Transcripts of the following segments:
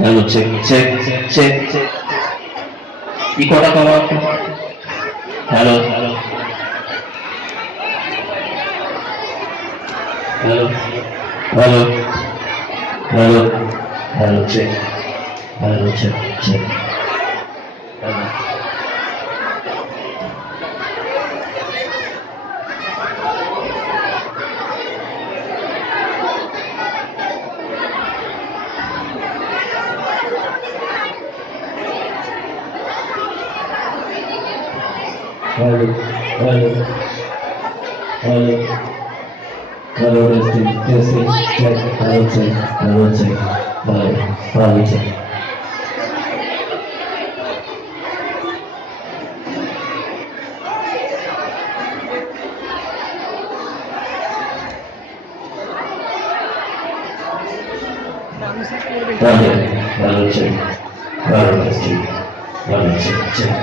Hello, check check check check. ইকোটা কমাও। Hello hello hello hello hello hello, check hello, check check. Hello, hello, hello, hello, testing, testing, check, hello, check, hello, check, hello, hello, check. Hello, hello, check, hello, testing, hello, check, check.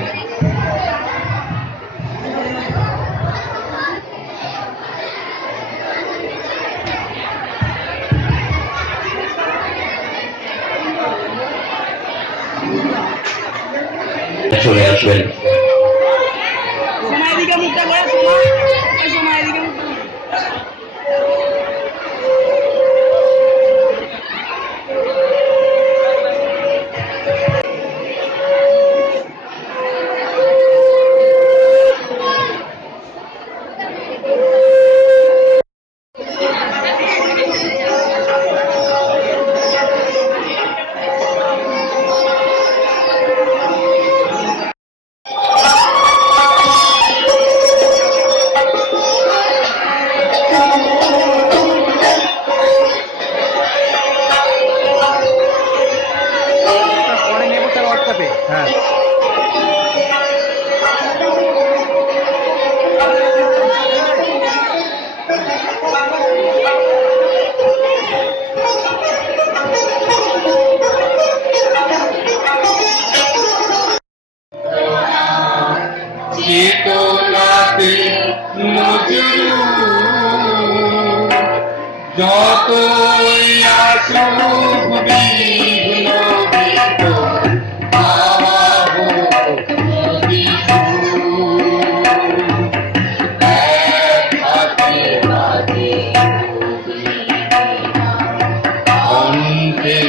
চলে আসবেন। সময় দিকে মুখটা করে সময় দিকে মুখটা হ্যাঁ চেতনাতে নজরুল যতই আসুক বিঘ্ন আবাহ নদী এক হাতে বাজে কণ্ঠে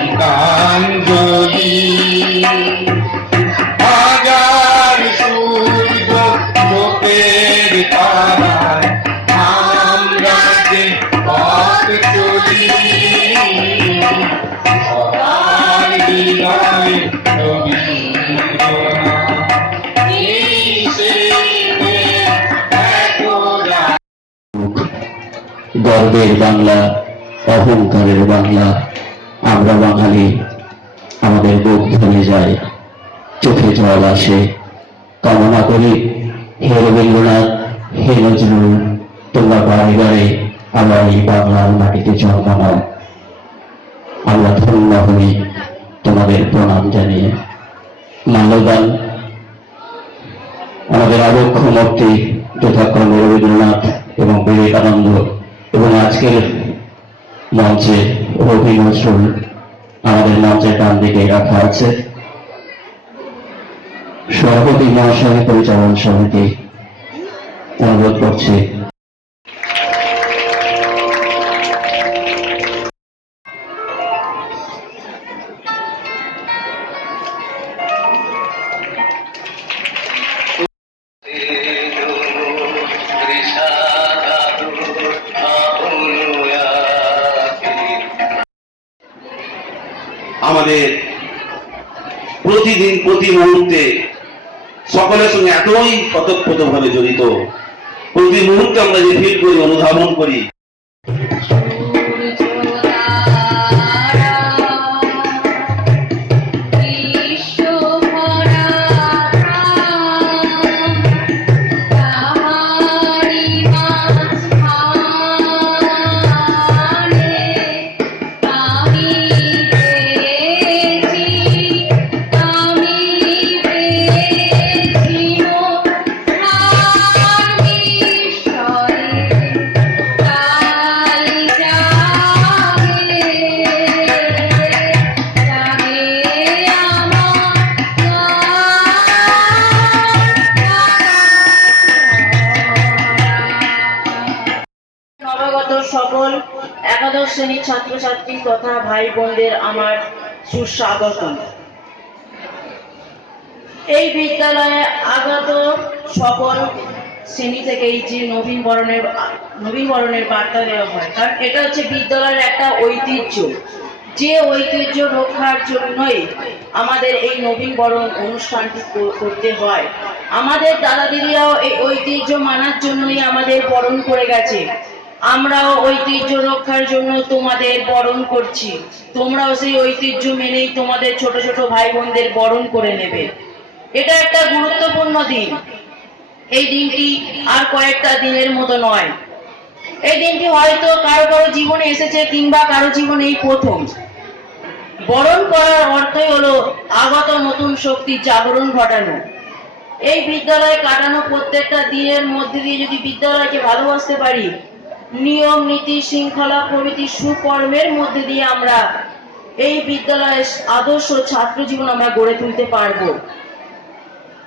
গীতাঞ্জলি হাজার সূর্য লোকের তারায় আমরা যে পথ চলি সবার হৃদয়ে রবীন্দ্রনাথ এই সেতে একরা গর্বের বাংলা, অহংকারের বাংলা। আমরা বাঙালি, আমাদের বুক ধরে যায়, চোখে জল আসে। কামনা করি হে রবীন্দ্রনাথ, হে নজরুল, তোমরা বারে বারে আমার এই বাংলার মাটিতে জন্ম নাও। আমরা ধন্য হই তোমাদের প্রণাম জানিয়ে। মাল্যবান আমাদের আবক্ষ মূর্তি যথাক্রমে রবীন্দ্রনাথ এবং বিবেকানন্দ, এবং আজকের মঞ্চে রবি নজরুল আমাদের মঞ্চের ডান দিকে রাখা আছে। সভাপতি মহাশয়, পরিচালন সমিতি অনুরোধ করছে আমাদের প্রতিদিন প্রতি মুহূর্তে সকলের সঙ্গে এতই ওতপ্রোতভাবে জড়িত। প্রতি মুহূর্তে আমরা যে ফিল করি, অনুধাবন করি, শ্রেণীর ছাত্রছাত্রী তথা ভাই বোনদের আমার সুস্বাগতম। এই বিদ্যালয়ে আগত সকল শ্রেণী থেকেই যে নবীন বরণের বার্তা দেওয়া হয়, কারণ এটা হচ্ছে বিদ্যালয়ের একটা ঐতিহ্য। যে ঐতিহ্য রক্ষার জন্যই আমাদের এই নবীন বরণ অনুষ্ঠানটি করতে হয়। আমাদের দাদা দিদিরাও এই ঐতিহ্য মানার জন্যই আমাদের বরণ করে গেছে। আমরাও ঐতিহ্য রক্ষার জন্য তোমাদের বরণ করছি। তোমরাও সেই ঐতিহ্য মেনেই তোমাদের ছোট ছোট ভাই বোনদের বরণ করে নেবে। এটা একটা গুরুত্বপূর্ণ দিন। এই দিনটি আর কয়েকটা দিনের মতো নয়। এই দিনটি হয়তো কারো কারো জীবনে এসেছে, কিংবা কারো জীবনে এই প্রথম। বরণ করার অর্থই হলো আগত নতুন শক্তির জাগরণ ঘটানো। এই বিদ্যালয়ে কাটানো প্রত্যেকটা দিনের মধ্যে দিয়ে যদি বিদ্যালয়কে ভালোবাসতে পারি, নিয়ম নীতি শৃঙ্খলা প্রভৃতি সুকর্মের মধ্যে দিয়ে আমরা এই বিদ্যালয়ের আদর্শ ছাত্র জীবন আমরা গড়ে তুলতে পারবো।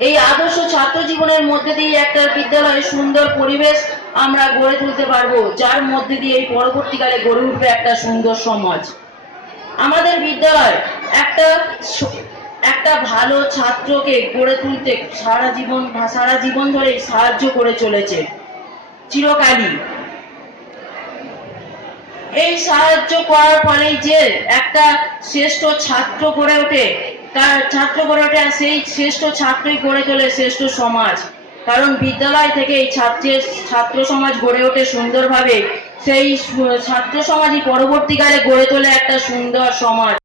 এই আদর্শ ছাত্র জীবনের মধ্যে দিয়ে একটা বিদ্যালয়ের সুন্দর পরিবেশ আমরা গড়ে তুলতে পারবো, যার মধ্যে দিয়ে এই পরবর্তীকালে গড়ে উঠবে একটা সুন্দর সমাজ। আমাদের বিদ্যালয় একটা ভালো ছাত্রকে গড়ে তুলতে সারা জীবন ধরে সাহায্য করে চলেছে চিরকালই। এই সাহায্য করার ফলেই যে একটা শ্রেষ্ঠ ছাত্র গড়ে ওঠে, আর সেই শ্রেষ্ঠ ছাত্রই গড়ে তোলে শ্রেষ্ঠ সমাজ। কারণ বিদ্যালয় থেকে এই ছাত্র সমাজ গড়ে ওঠে সুন্দরভাবে, সেই ছাত্র সমাজই পরবর্তীকালে গড়ে তোলে একটা সুন্দর সমাজ।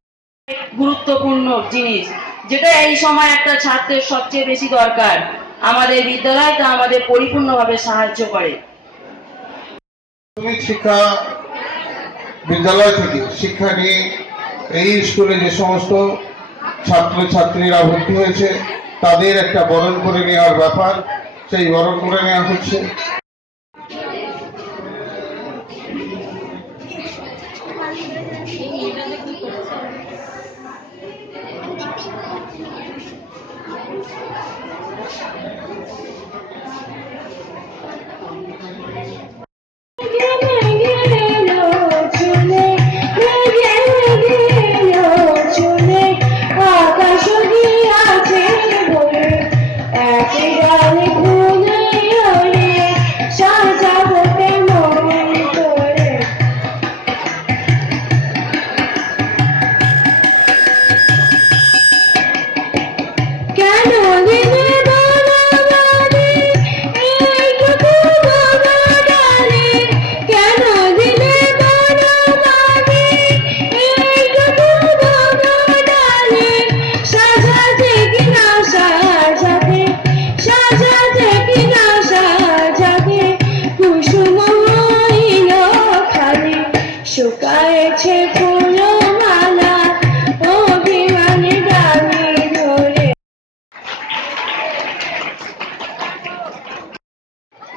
গুরুত্বপূর্ণ জিনিস, যেটা এই সময় একটা ছাত্রের সবচেয়ে বেশি দরকার, আমাদের বিদ্যালয় তা আমাদের পরিপূর্ণভাবে সাহায্য করে। প্রাথমিক শিক্ষা বিদ্যালয় থেকে শিক্ষা নিয়ে এই স্কুলে যে সমস্ত ছাত্রছাত্রীরা ভর্তি হয়েছে তাদের একটা বরণ করে নেওয়ার ব্যাপার, সেই বরণ করে নেওয়া হচ্ছে।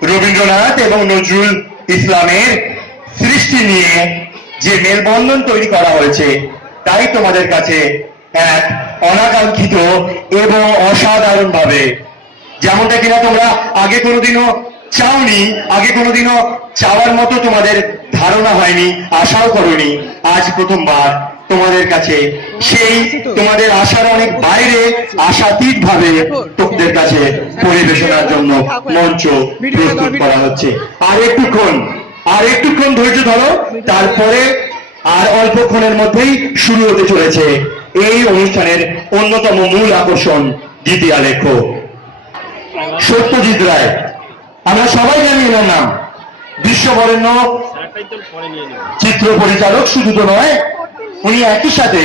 রবীন্দ্রনাথ এবং নজরুল ইসলামের সৃষ্টি নিয়ে যে মেলবন্ধন তৈরি করা হয়েছে, তাই তোমাদের কাছে এক অনাকাঙ্ক্ষিত এবং অসাধারণ ভাবে, যেমনটা কিনা তোমরা আগে কোনোদিনও চাওনি, আগে কোনোদিনও চাওয়ার মতো তোমাদের ধারণা হয়নি, আশাও করনি, আজ প্রথমবার তোমাদের কাছে সেই তোমাদের আশার অনেক বাইরে আশাতীত ভাবে তোমাদের কাছে পরিবেশনার জন্য মঞ্চ প্রস্তুত করা হচ্ছে। আর একটুক্ষণ ধৈর্য ধরো, তারপরে আর অল্পক্ষণের মধ্যেই শুরু হতে চলেছে এই অনুষ্ঠানের অন্যতম মূল আকর্ষণ, দ্বিতীয় লেখ্য সত্যজিৎ রায়। আমরা সবাই জানি এনার নাম, বিশ্ববরেণ্য চিত্র পরিচালক। শুধু তো নয়, উনি একই সাথে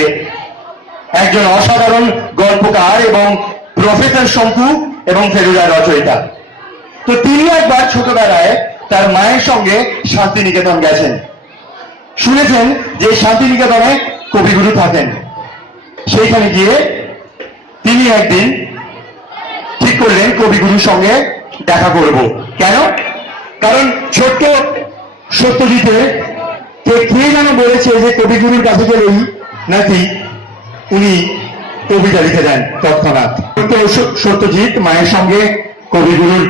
একজন অসাধারণ গল্পকার এবং প্রফেসর শঙ্কু এবং ফেলুদার রচয়িতা। তো তিনি একবার ছোটবেলায় তার মায়ের সঙ্গে শান্তিনিকেতন গেছেন। শুনেছেন যে শান্তিনিকেতনে কবিগুরু থাকেন। সেইখানে গিয়ে তিনি একদিন ঠিক করলেন কবিগুরুর সঙ্গে দেখা করব। কেন? কারণ ছোট্ট সত্যজিতের কে যেন বলেছে যে কবিগুরুর কাছে গেলেই নাকি উনি কবিতা লিখে দেন তৎক্ষণাৎ। তো সত্যজিৎ মায়ের সঙ্গে কবিগুরুর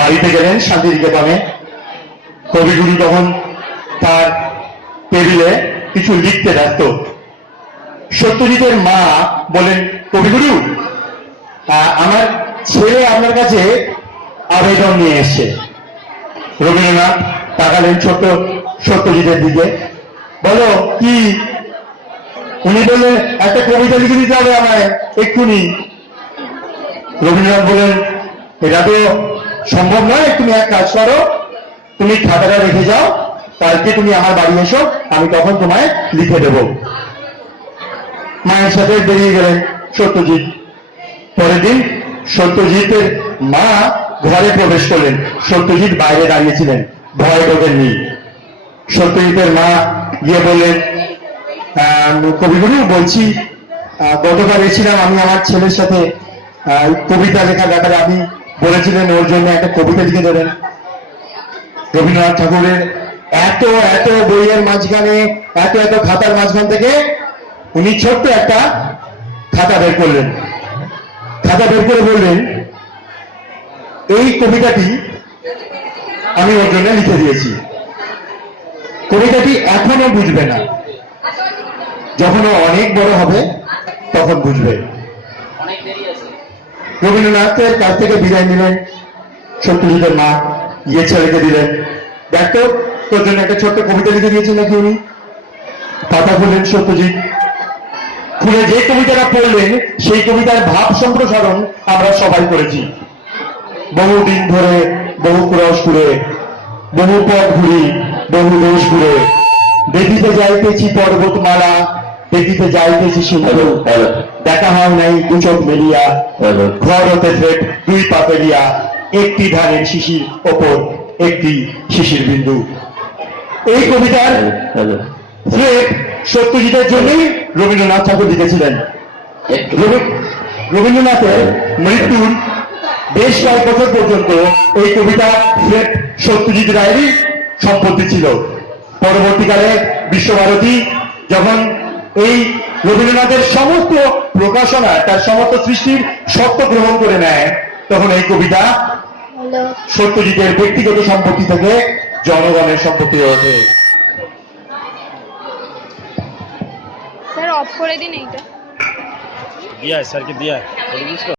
বাড়িতে গেলেন শান্তিনিকেতনে। কবিগুরু তখন তার টেবিলে কিছু লিখতে ব্যস্ত। সত্যজিতের মা বলেন, কবিগুরু, আমার ছেলে আপনার কাছে আবেদন নিয়ে এসছে। রবীন্দ্রনাথ তাকালেন ছোট্ট সত্যজিতের দিকে, বলো কি? উনি বললেন, একটা কবিতা লিখে দিতে হবে আমায় এক্ষুনি। রবীন্দ্রনাথ বলেন, এটা তো সম্ভব নয়, তুমি এক কাজ করো, তুমি খাতাটা রেখে যাও, কালকে তুমি আমার বাড়ি এসো, আমি তখন তোমায় লিখে দেব। মায়ের সাথে বেরিয়ে গেলেন সত্যজিৎ। পরের দিন সত্যজিতের মা ঘরে প্রবেশ করলেন, সত্যজিৎ বাইরে দাঁড়িয়েছিলেন, ভয় ঢোকেননি। সত্যজিতের মা গিয়ে বললেন, কবিগুরু, বলছি গতকাল এসেছিলাম আমি আমার ছেলের সাথে কবিতা লেখার ব্যাপারে, আপনি বলেছিলেন ওর জন্য একটা কবিতা লিখে দেবেন। রবীন্দ্রনাথ ঠাকুরের এত এত বইয়ের মাঝখানে, এত এত খাতার মাঝখান থেকে উনি ছোট্ট একটা খাতা বের করলেন। খাতা বের করে বললেন, এই কবিতাটি আমি ওর জন্য লিখে দিয়েছি। কবিতাটি এখনো বুঝবে না, যখন ও অনেক বড় হবে তখন বুঝবে। রবীন্দ্রনাথের কাছ থেকে বিদায় নিলেন সত্যজিতের মা, গিয়ে ছেলেকে দিলেন, দেখ তো, তোর জন্য একটা ছোট্ট কবিতা লিখে দিয়েছেন নাকি উনি। পাতা খুললেন সত্যজিৎ, খুলে যে কবিতাটা পড়লেন সেই কবিতার ভাব সম্প্রসারণ আমরা সবাই করেছি। বহুদিন ধরে বহু ক্রস ঘুরে, বহু পথ ঘুরি, বহু দেশ ঘুরে, দেখিতে যাইতেছি পর্বতমালা, দেখিতে যাইতেছি সুন্দর, দেখা হয় নাই দু চোখ মেলিয়া, ঘর হতে ফেট দুই পা ফেলিয়া, একটি ধানের শিশির ওপর একটি শিশির বিন্দু। এই কবিতার থ্রেড সত্যজিতের জন্যই রবীন্দ্রনাথ ঠাকুর লিখেছিলেন। রবীন্দ্রনাথের মৃত্যুর বেশ কয়েক বছর পর্যন্ত এই কবিতা থ্রেড সত্যজিৎ রায়েরই সম্পত্তি ছিল। পরবর্তীকালে বিশ্বভারতী যখন এই রবীন্দ্রনাথের সমস্ত প্রকাশনা, তার সমস্ত সৃষ্টির সত্য গ্রহণ করে নেয়, তখন এই কবিতা সত্যজিতের ব্যক্তিগত সম্পত্তি থেকে জনগণের সম্পত্তি হয়ে ওঠে। স্যার অফ করে দিন এইটা। दिया है सर के दिया है।